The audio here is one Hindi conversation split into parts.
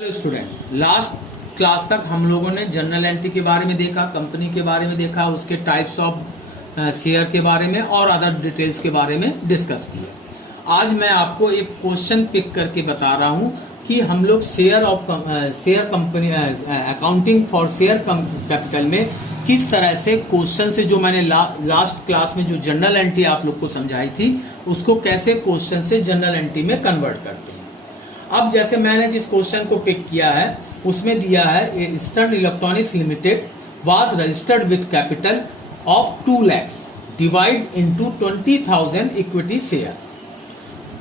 हेलो स्टूडेंट, लास्ट क्लास तक हम लोगों ने जर्नल एंट्री के बारे में देखा, कंपनी के बारे में देखा, उसके टाइप्स ऑफ शेयर के बारे में और अदर डिटेल्स के बारे में डिस्कस किया। आज मैं आपको एक क्वेश्चन पिक करके बता रहा हूं कि हम लोग share company accounting for share capital में किस तरह से क्वेश्चन से, जो मैंने लास्ट क्लास में जो जर्नल एंट्री आप लोग को समझाई थी, उसको कैसे क्वेश्चन से जर्नल एंट्री में कन्वर्ट करते हैं। अब जैसे मैंने जिस क्वेश्चन को पिक किया है उसमें दिया है eastern electronics limited was registered with capital of 2 lakhs divide into 20,000 equity share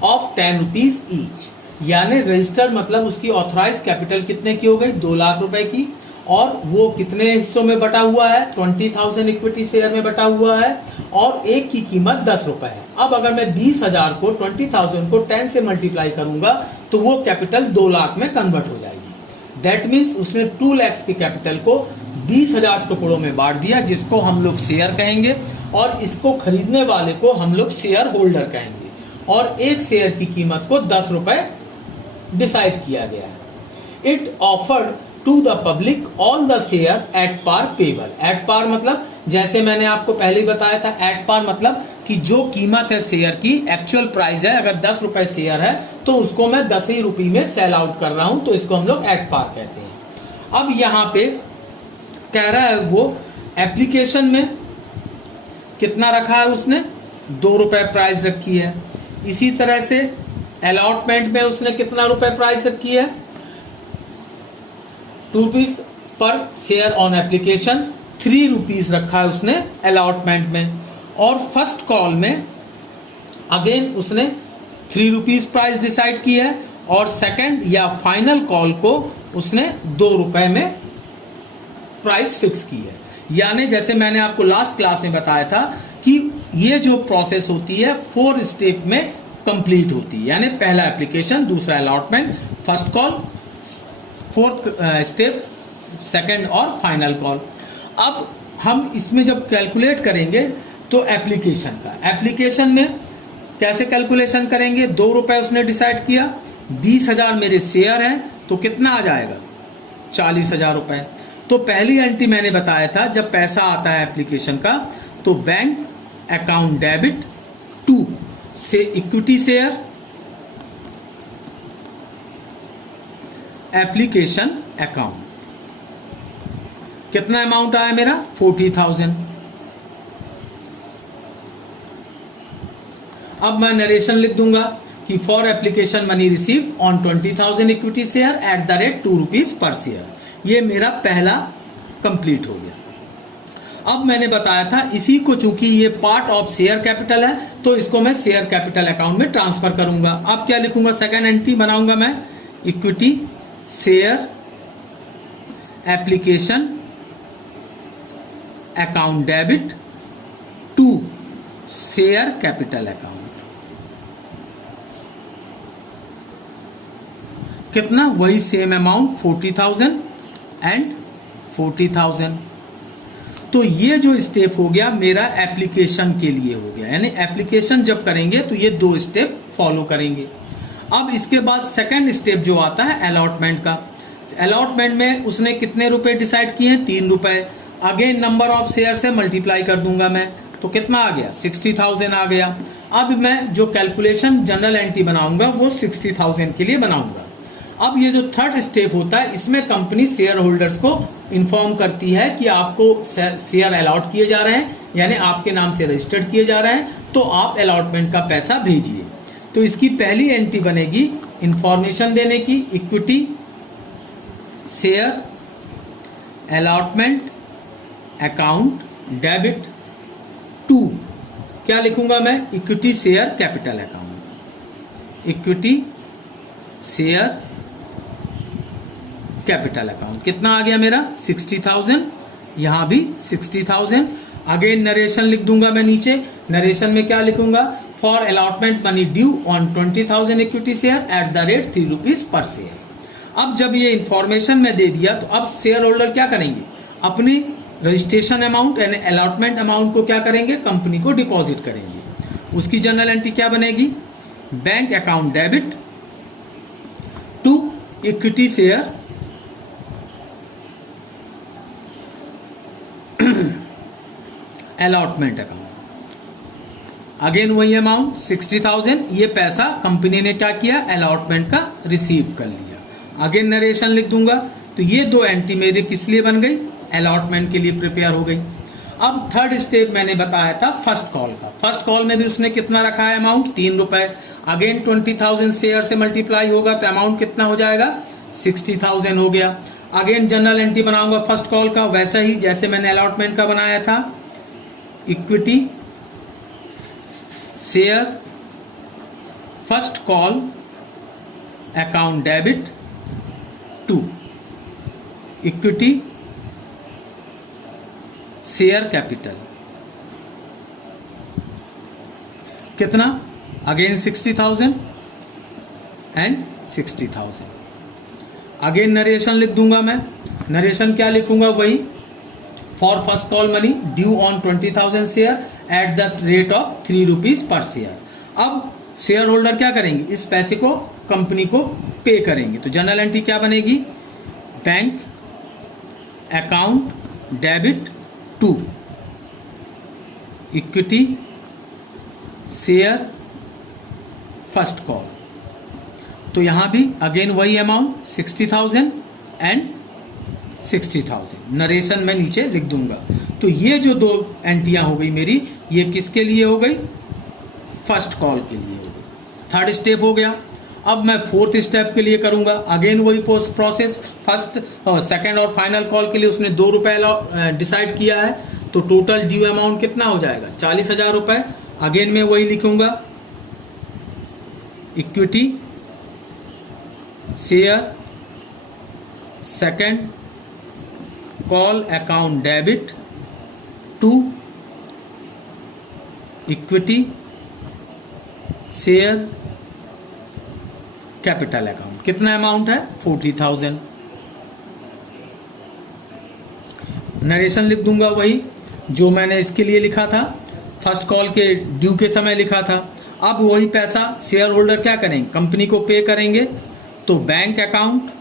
of 10 rupees each. यानी रजिस्टर्ड मतलब उसकी ऑथराइज कैपिटल कितने की हो गई, 2 लाख रुपए की, और वो कितने हिस्सों में बटा हुआ है, 20,000 इक्विटी शेयर में बटा हुआ है, और एक की कीमत 10 रुपए है। अब अगर मैं 20,000 को 20,000 को 10 से मल्टीप्लाई करूंगा तो वो कैपिटल 2 लाख में कन्वर्ट हो जाएगी। दैट मीन्स उसने 2 lakhs के कैपिटल को 20,000 टुकड़ों में बांट दिया, जिसको हम लोग शेयर कहेंगे, और इसको खरीदने वाले को हम लोग शेयर होल्डर कहेंगे, और एक शेयर की कीमत को 10 रुपए डिसाइड किया गया है। It offered to the public all the share at par payable. At par मतलब जैसे मैंने आपको पहले ही बताया था, एट पार मतलब कि जो कीमत है शेयर की, एक्चुअल प्राइस है, अगर 10 रुपए शेयर है तो उसको मैं 10 ही रुपये में सेल आउट कर रहा हूं, तो इसको हम लोग एट पार कहते हैं। अब यहाँ पे कह रहा है वो एप्लीकेशन में कितना रखा है उसने, 2 रुपए प्राइस रखी है। इसी तरह से अलॉटमेंट में उसने कितना रुपए प्राइस रखी है, 2 rupees per share on application, 3 rupees रखा है उसने अलॉटमेंट में। और फर्स्ट कॉल में अगेन उसने 3 रुपीज प्राइस डिसाइड की है, और सेकंड या फाइनल कॉल को उसने 2 रुपए में प्राइस फिक्स की है। यानी जैसे मैंने आपको लास्ट क्लास में बताया था कि ये जो प्रोसेस होती है 4 स्टेप में कंप्लीट होती है। यानी पहला एप्लीकेशन, दूसरा allotment, first call, 4th step, second और फाइनल कॉल। अब हम इसमें जब कैलकुलेट करेंगे तो एप्लीकेशन में कैसे कैलकुलेशन करेंगे, 2 रुपए उसने डिसाइड किया, 20,000 मेरे शेयर हैं, तो कितना आ जाएगा, 40,000 रुपए। तो पहली एंट्री मैंने बताया था, जब पैसा आता है एप्लीकेशन का तो बैंक अकाउंट डेबिट टू से इक्विटी शेयर एप्लीकेशन अकाउंट। कितना अमाउंट आया मेरा, 40,000। अब मैं नरेशन लिख दूंगा कि for application money receive on 20,000 equity share at the rate 2 rupees per share. ये मेरा पहला कंप्लीट हो गया। अब मैंने बताया था इसी को, चूंकि ये पार्ट ऑफ शेयर कैपिटल है, तो इसको मैं शेयर कैपिटल अकाउंट में ट्रांसफर करूंगा। अब क्या लिखूंगा, सेकेंड एंट्री बनाऊंगा मैं, equity share application account debit to share capital account. कितना, वही सेम अमाउंट 40,000 एंड 40,000। तो ये जो स्टेप हो गया मेरा एप्लीकेशन के लिए हो गया। यानी एप्लीकेशन जब करेंगे तो ये 2 स्टेप फॉलो करेंगे। अब इसके बाद सेकंड स्टेप जो आता है अलॉटमेंट का। अलॉटमेंट में उसने कितने रुपए डिसाइड किए हैं, 3 रुपए। अगेन नंबर ऑफ शेयर से मल्टीप्लाई कर दूंगा मैं, तो कितना आ गया, 60,000 आ गया। अब मैं जो कैलकुलेशन जनरल एंट्री बनाऊंगा वो 60,000 के लिए बनाऊंगा। अब ये जो थर्ड स्टेप होता है, इसमें कंपनी शेयर होल्डर्स को इन्फॉर्म करती है कि आपको शेयर अलॉट किए जा रहे हैं, यानी आपके नाम से रजिस्टर्ड किए जा रहे हैं, तो आप अलॉटमेंट का पैसा भेजिए। तो इसकी पहली एंट्री बनेगी इंफॉर्मेशन देने की, equity share allotment account debit to, क्या लिखूंगा मैं, equity share capital account, equity share capital account. कितना आ गया मेरा, 60,000, यहां भी 60,000। अगेन नरेशन लिख दूंगा मैं नीचे। नरेशन में क्या लिखूंगा, for allotment money due on 20,000 equity share at the rate 3 rupees per share. अब जब ये इंफॉर्मेशन में दे दिया तो अब शेयर होल्डर क्या करेंगे, अपनी रजिस्ट्रेशन अमाउंट यानी अलॉटमेंट अमाउंट को क्या करेंगे, कंपनी को डिपॉजिट करेंगे। उसकी जर्नल एंट्री क्या बनेगी, bank account debit to equity share allotment account, again वही अमाउंट 60,000, ये पैसा कंपनी ने क्या किया, अलॉटमेंट का रिसीव कर लिया। अगेन नरेशन लिख दूंगा। तो ये दो एंट्री मेरी किस लिए बन गई, अलॉटमेंट के लिए प्रिपेयर हो गई। अब थर्ड स्टेप मैंने बताया था फर्स्ट कॉल का। फर्स्ट कॉल में भी उसने कितना रखा है अमाउंट, 3 रुपए। अगेन 20,000 शेयर से मल्टीप्लाई होगा तो अमाउंट कितना हो जाएगा, 60,000 हो गया। अगेन जनरल एंट्री बनाऊंगा फर्स्ट कॉल का, वैसा ही जैसे मैंने अलॉटमेंट का बनाया था। Equity share first call account debit to equity share capital, कितना, अगेन 60,000 एंड 60,000। अगेन नरेशन लिख दूंगा मैं। नरेशन क्या लिखूंगा, वही for first call money due on 20,000 share at the rate of 3 rupees per share. अब शेयर होल्डर क्या करेंगे, इस पैसे को कंपनी को पे करेंगे। तो जनरल एंट्री क्या बनेगी, bank account debit to equity share first call. तो यहां भी अगेन वही अमाउंट 60,000 एंड 60,000। नरेशन मैं नीचे लिख दूंगा। तो ये जो दो एंट्रियां हो गई मेरी, ये किसके लिए हो गई, फर्स्ट कॉल के लिए हो गई। थर्ड स्टेप हो गया। अब मैं फोर्थ स्टेप के लिए करूंगा। अगेन वही प्रोसेस, फर्स्ट और सेकंड और फाइनल कॉल के लिए उसने 2 रुपए डिसाइड किया है। तो टोटल ड्यू अमाउंट कितना हो जाएगा, 40,000 रुपए। अगेन मैं वही लिखूंगा, equity share second call account debit to equity share capital account. कितना अमाउंट है, 40,000। नरेशन लिख दूंगा वही जो मैंने इसके लिए लिखा था, फर्स्ट कॉल के ड्यू के समय लिखा था। अब वही पैसा शेयर होल्डर क्या करेंगे, कंपनी को पे करेंगे। तो bank account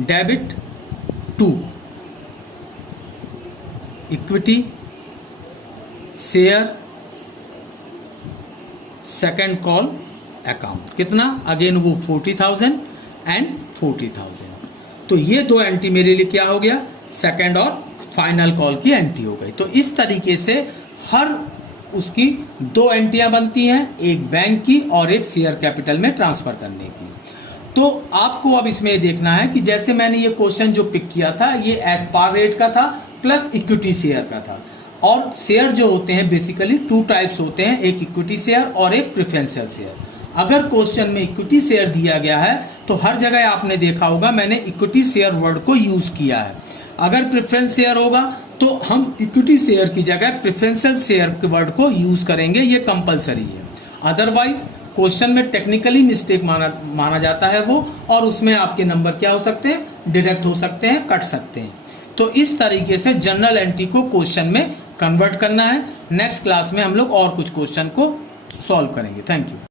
debit to equity share second call account, कितना, अगेन वो 40,000 एंड 40,000। तो ये दो एंट्री मेरे लिए क्या हो गया, सेकंड और फाइनल कॉल की एंट्री हो गई। तो इस तरीके से हर उसकी दो एंट्रियां बनती हैं, एक बैंक की और एक शेयर कैपिटल में ट्रांसफर करने की। तो आपको अब इसमें देखना है कि जैसे मैंने ये क्वेश्चन जो पिक किया था, ये एट पार रेट का था प्लस इक्विटी शेयर का था। और शेयर जो होते हैं बेसिकली 2 टाइप्स होते हैं, एक इक्विटी शेयर और एक प्रेफरेंशियल शेयर। अगर क्वेश्चन में इक्विटी शेयर दिया गया है तो हर जगह आपने देखा होगा मैंने इक्विटी शेयर वर्ड को यूज किया है। अगर प्रेफरेंस शेयर होगा तो हम इक्विटी शेयर की जगह प्रेफरेंशियल शेयर के वर्ड को यूज करेंगे, ये कंपलसरी है। अदरवाइज क्वेश्चन में टेक्निकली मिस्टेक माना जाता है वो, और उसमें आपके नंबर क्या हो सकते हैं, डिडक्ट हो सकते हैं, कट सकते हैं। तो इस तरीके से जनरल एंट्री को क्वेश्चन में कन्वर्ट करना है। नेक्स्ट क्लास में हम लोग और कुछ क्वेश्चन को सॉल्व करेंगे। Thank you.